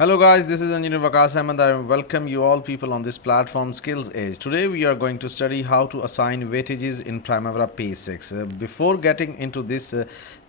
Hello guys, this is Engineer Vakas Ahmed. I welcome you all people on this platform Skills Age. Today we are going to study how to assign weightages in Primavera P6. Before getting into this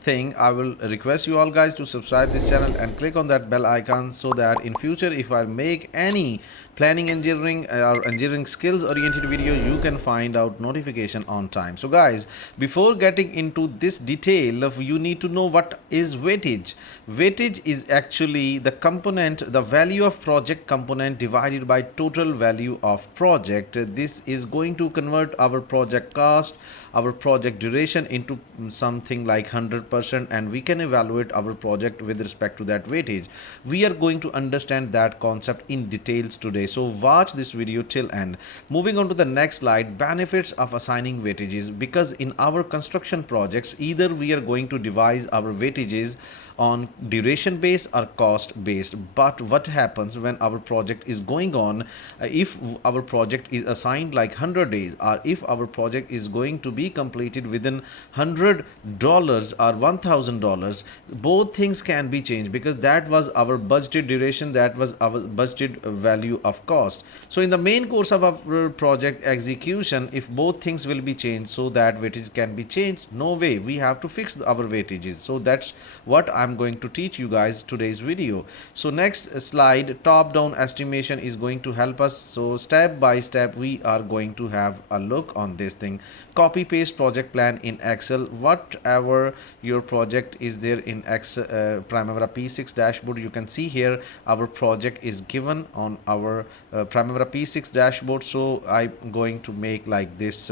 thing, I will request you all guys to subscribe this channel and click on that bell icon so that in future if I make any planning engineering or engineering skills oriented video, you can find out notification on time. So guys, before getting into this detail, you need to know what is weightage. Weightage is actually the component, the value of project component divided by total value of project. This is going to convert our project cost, our project duration into something like 100%, and we can evaluate our project with respect to that weightage. We are going to understand that concept in details today, so watch this video till end. Moving on to the next slide, benefits of assigning weightages. Because in our construction projects, either we are going to devise our weightages on duration based or cost based, but what happens when our project is going on, if our project is assigned like 100 days, or if our project is going to be completed within $100 or $1000, both things can be changed because that was our budgeted duration, that was our budgeted value of cost. So in the main course of our project execution, if both things will be changed, so that weightage can be changed, no way, we have to fix our weightages. So that's what I'm going to teach you guys today's video. So next slide, top down estimation is going to help us. So step by step we are going to have a look on this thing. Copy paste project plan in Excel. Whatever your project is there in Excel, Primavera P6 dashboard, you can see here our project is given on our Primavera P6 dashboard. So I'm going to make like this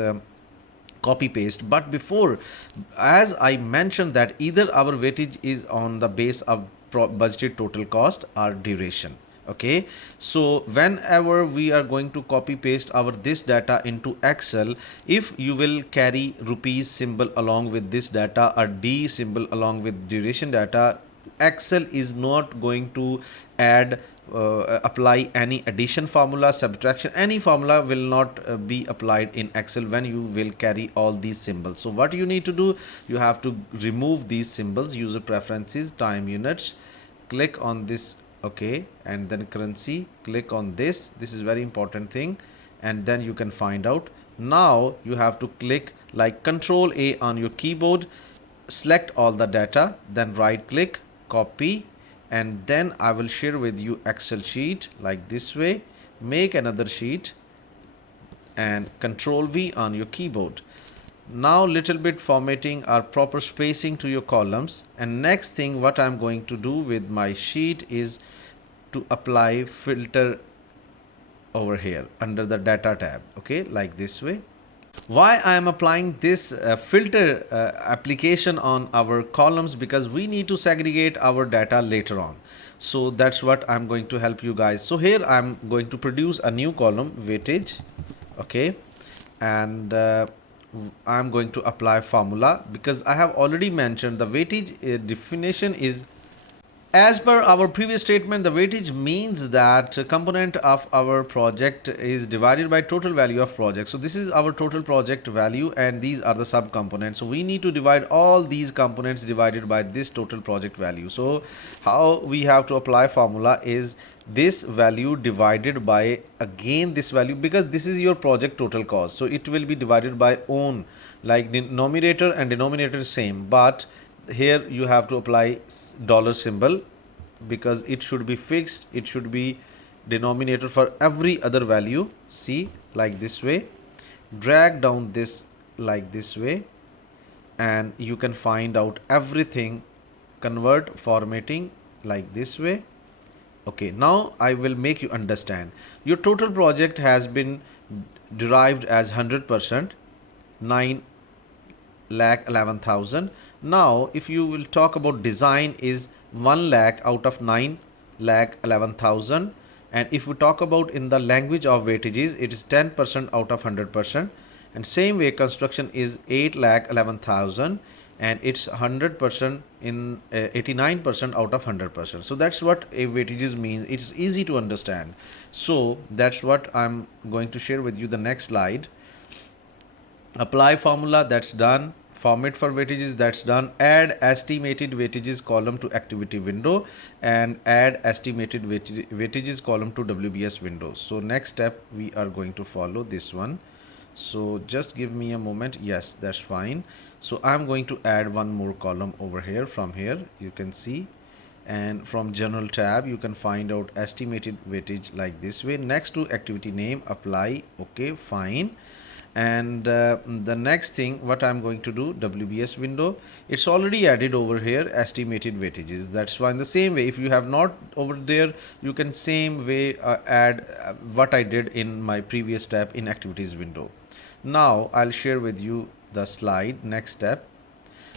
copy paste. But before, as I mentioned, that either our weightage is on the base of budgeted total cost or duration. Okay, so whenever we are going to copy paste our this data into Excel, if you will carry rupees symbol along with this data or D symbol along with duration data, Excel is not going to add apply any addition formula, subtraction, any formula will not be applied in Excel when you will carry all these symbols. So what you need to do, you have to remove these symbols, user preferences, time units, click on this, okay, and then currency, click on this is very important thing, and then you can find out. Now you have to click like Control A on your keyboard, select all the data, then right click, copy, and then I will share with you Excel sheet like this way. Make another sheet and Control V on your keyboard. Now little bit formatting or proper spacing to your columns, and next thing what I'm going to do with my sheet is to apply filter over here under the data tab, okay, like this way. Why I am applying this filter application on our columns? Because we need to segregate our data later on. So that's what I'm going to help you guys. So here I'm going to produce a new column, weightage, okay, and I'm going to apply formula because I have already mentioned the weightage definition is, as per our previous statement, the weightage means that a component of our project is divided by total value of project. So this is our total project value and these are the subcomponents. So we need to divide all these components divided by this total project value. So how we have to apply formula is this value divided by again this value, because this is your project total cost. So it will be divided by own, like the numerator and denominator is same, but here you have to apply dollar symbol because it should be fixed, it should be denominator for every other value. See, like this way, drag down this like this way, and you can find out everything, convert formatting like this way. Okay, now I will make you understand. Your total project has been derived as 100%, 9 lakh 11,000. Now if you will talk about design is 1 lakh out of 9 lakh 11,000, and if we talk about in the language of weightages, it is 10% out of 100%, and same way construction is 8 lakh 11,000 and it's 100% in 89% out of 100%. So that's what a weightages means. It's easy to understand. So that's what I'm going to share with you. The next slide, apply formula, that's done. Format for weightages, that's done. Add estimated weightages column to activity window and add estimated weightages column to WBS window. So next step we are going to follow this one. So just give me a moment. Yes, that's fine. So I'm going to add one more column over here. From here you can see, and from general tab you can find out estimated weightage like this way. Next to activity name, apply. Okay, fine. And the next thing what I'm going to do, WBS window, it's already added over here estimated weightages. That's why in the same way, if you have not over there, you can same way add what I did in my previous step in activities window. Now I'll share with you the slide. Next step,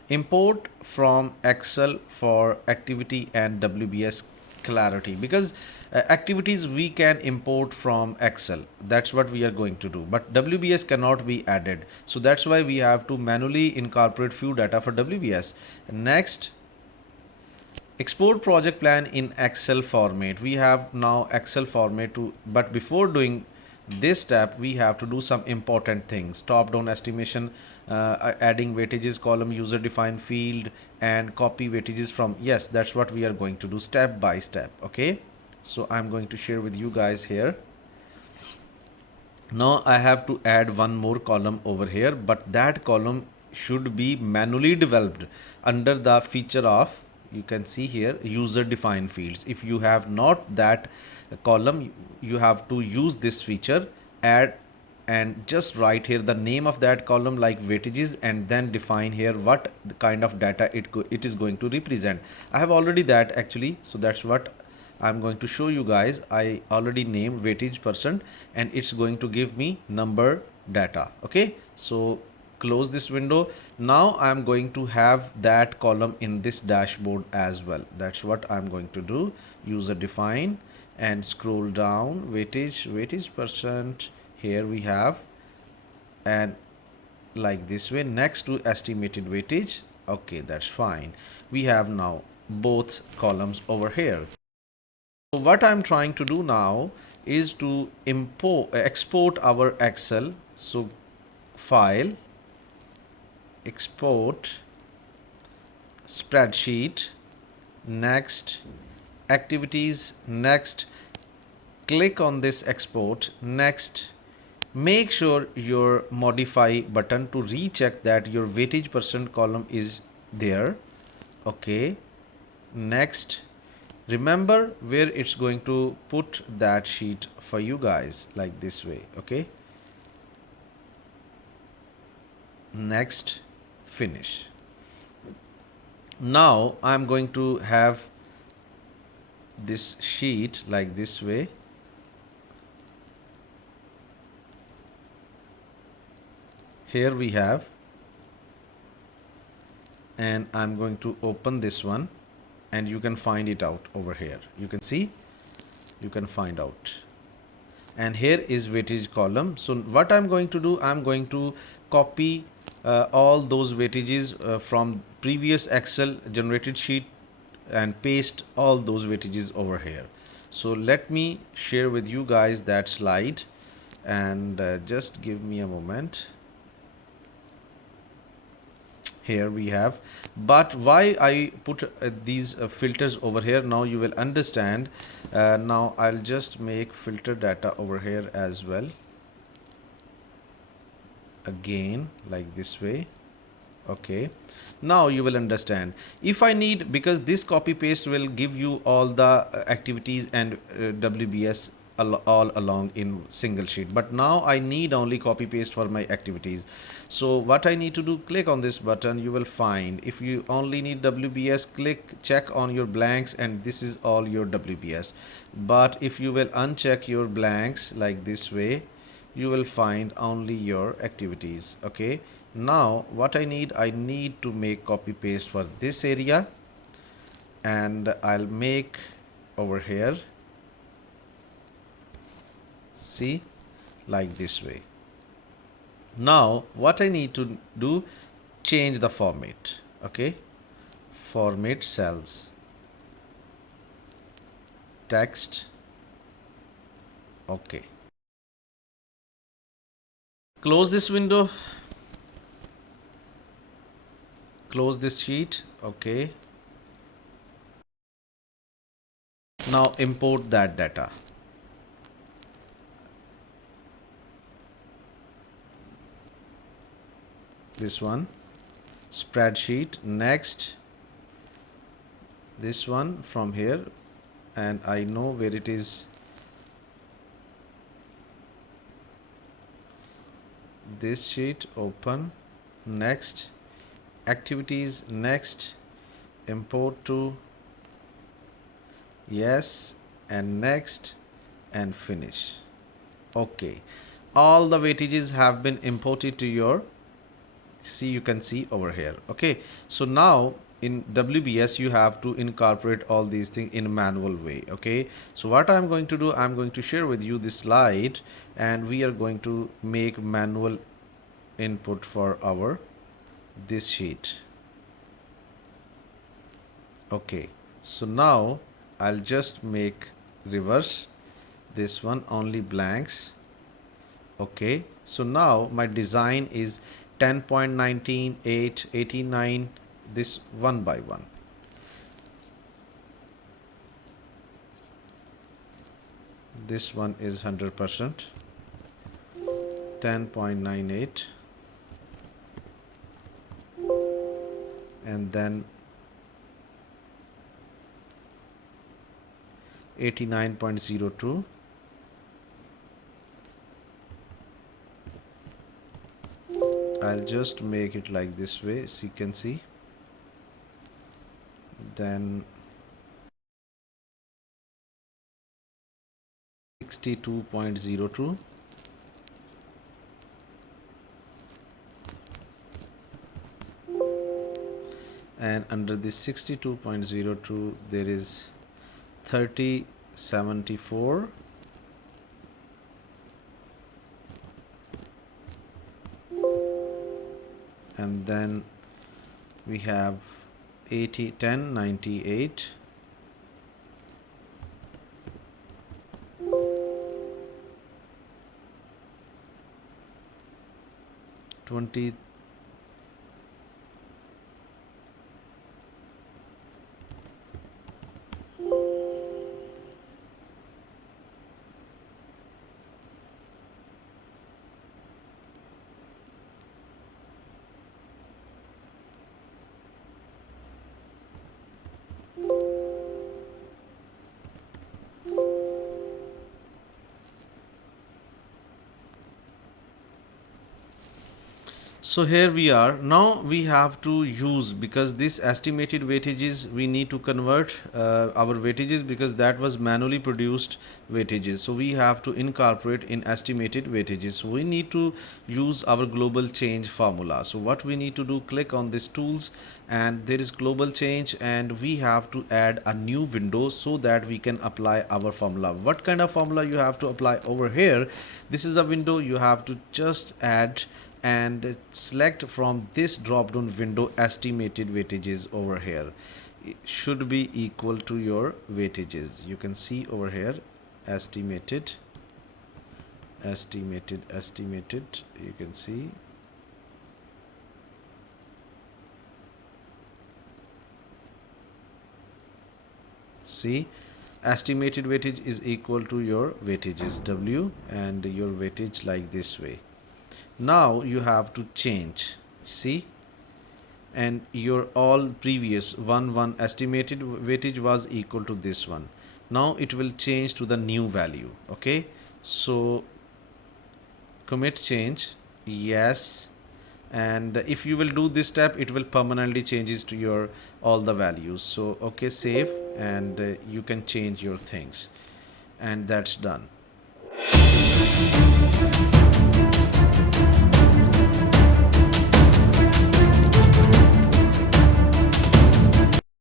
import from Excel for activity and WBS clarity, because activities we can import from Excel. That's what we are going to do, but WBS cannot be added, so that's why we have to manually incorporate few data for WBS. Next, export project plan in Excel format. We have now Excel format to, but before doing this step we have to do some important things. Top down estimation, adding weightages column, user defined field, and copy weightages from. Yes, that's what we are going to do step by step. Okay, so I'm going to share with you guys here. Now I have to add one more column over here, but that column should be manually developed under the feature of, you can see here, user defined fields. If you have not that column, you have to use this feature, add, and just write here the name of that column like weightages, and then define here what kind of data it is going to represent. I have already that actually, so that's what I'm going to show you guys. I already named weightage percent, and it's going to give me number data. Okay, so close this window. Now I'm going to have that column in this dashboard as well. That's what I'm going to do. User define, and scroll down, weightage percent, here we have, and like this way next to estimated weightage. Okay, that's fine. We have now both columns over here. So what I'm trying to do now is to export our Excel. So file, export spreadsheet, next activities, next click on this export, next make sure your modify button to recheck that your weightage percent column is there. Okay, next, remember where it's going to put that sheet for you guys like this way. Okay, next, finish. Now I'm going to have this sheet like this way. Here we have, and I'm going to open this one, and you can find it out over here. You can see, you can find out, and here is weightage column. So what I'm going to do, I'm going to copy all those weightages from previous Excel generated sheet and paste all those weightages over here. So let me share with you guys that slide, and just give me a moment. Here we have, but why I put these filters over here, now you will understand. Now I'll just make filter data over here as well, again like this way. Okay, now you will understand. If I need, because this copy paste will give you all the activities and WBS all along in single sheet, but now I need only copy paste for my activities. So what I need to do, click on this button, you will find if you only need WBS, click check on your blanks, and this is all your WBS. But if you will uncheck your blanks like this way, you will find only your activities. Okay, now what I need to make copy paste for this area, and I'll make over here, see, like this way. Now what I need to do, change the format. Okay, format cells, text. Okay, close this window. Close this sheet. Okay. Now import that data. This one, spreadsheet. Next, this one from here, and I know where it is. This sheet, open. Next, activities. Next, import to, yes, and next, and finish. Okay, all the weightages have been imported to your, see, you can see over here. Okay, so now in WBS you have to incorporate all these things in a manual way. Okay, so what I'm going to do, I'm going to share with you this slide, and we are going to make manual input for our this sheet. Okay, so now I'll just make reverse this one, only blanks. Okay, so now my design is 10.19, 89, this one by one. This one is 100%, 10.98, and then 89.02. I'll just make it like this way, so you can see. Then 62.02, and under this 62.02 there is 3074, and then we have 1098, 20, so here we are. Now we have to use, because this estimated weightages we need to convert our weightages, because that was manually produced weightages, so we have to incorporate in estimated weightages. So we need to use our global change formula. So what we need to do, click on this tools, and there is global change, and we have to add a new window so that we can apply our formula. What kind of formula you have to apply over here? This is the window you have to just add, and select from this drop down window estimated weightages. Over here it should be equal to your weightages. You can see over here, estimated, estimated, you can see. See, estimated weightage is equal to your weightages W, and your weightage like this way. Now you have to change, see, and your all previous one estimated weightage was equal to this one. Now it will change to the new value. Okay, so commit change, yes, and if you will do this step, it will permanently changes to your all the values. So okay, save, and you can change your things, and that's done.